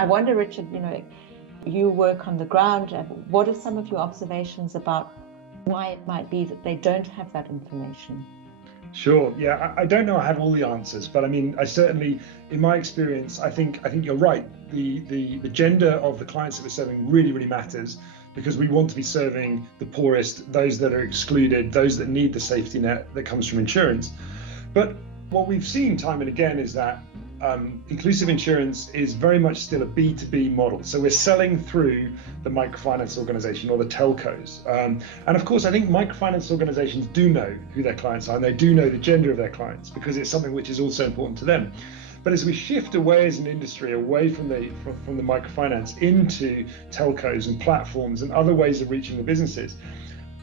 I wonder, Richard, you work on the ground. What are some of your observations about why it might be that they don't have that information? Sure. Yeah, I don't know I have all the answers, but I mean, I certainly, in my experience, I think you're right. The gender of the clients that we're serving really, really matters, because we want to be serving the poorest, those that are excluded, those that need the safety net that comes from insurance. But what we've seen time and again is that inclusive insurance is very much still a B2B model. So we're selling through the microfinance organization or the telcos. And of course, I think microfinance organizations do know who their clients are, and they do know the gender of their clients, because it's something which is also important to them. But as we shift away as an industry, away from the microfinance into telcos and platforms and other ways of reaching the businesses,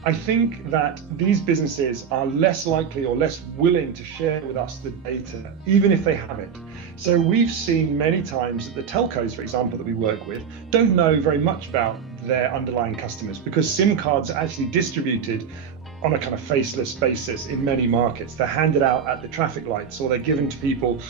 I think that these businesses are less likely or less willing to share with us the data, even if they have it. So we've seen many times that the telcos, for example, that we work with, don't know very much about their underlying customers, because SIM cards are actually distributed on a kind of faceless basis in many markets. They're handed out at the traffic lights, or they're given to people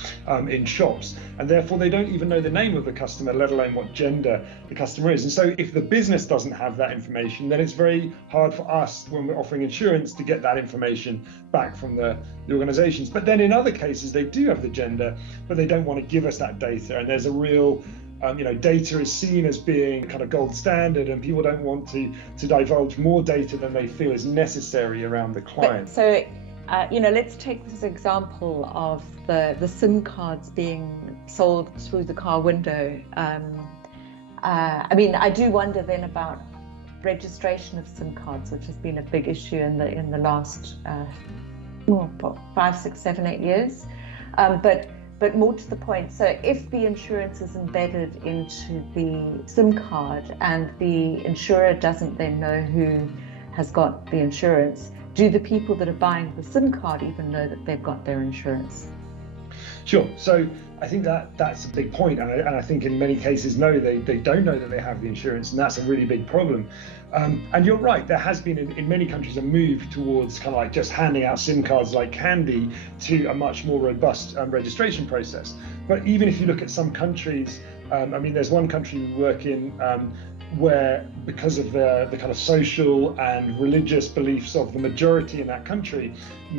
in shops, and therefore they don't even know the name of the customer, let alone what gender the customer is. And so if the business doesn't have that information, then it's very hard for us, when we're offering insurance, to get that information back from the organizations. But then in other cases, they do have the gender, but they don't want to give us that data. And there's a real data is seen as being kind of gold standard, and people don't want to divulge more data than they feel is necessary around the client. So, let's take this example of the SIM cards being sold through the car window. I do wonder then about registration of SIM cards, which has been a big issue in the last 5, 6, 7, 8 years. But more to the point, so if the insurance is embedded into the SIM card and the insurer doesn't then know who has got the insurance, do the people that are buying the SIM card even know that they've got their insurance? Sure. So I think that's a big point, and I think in many cases, no, they don't know that they have the insurance, and that's a really big problem. And you're right, there has been in many countries a move towards kind of like just handing out SIM cards like candy, to a much more robust registration process. But even if you look at some countries, there's one country we work in where, because of the kind of social and religious beliefs of the majority in that country,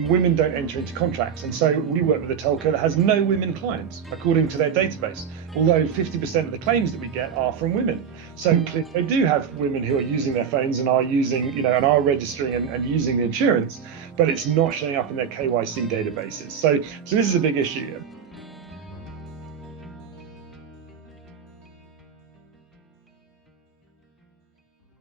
women don't enter into contracts. And so we work with a telco that has no women clients, according to their database, although 50% of the claims that we get are from women. So they do have women who are using their phones and are using, and are registering and using the insurance, but it's not showing up in their KYC databases. So this is a big issue.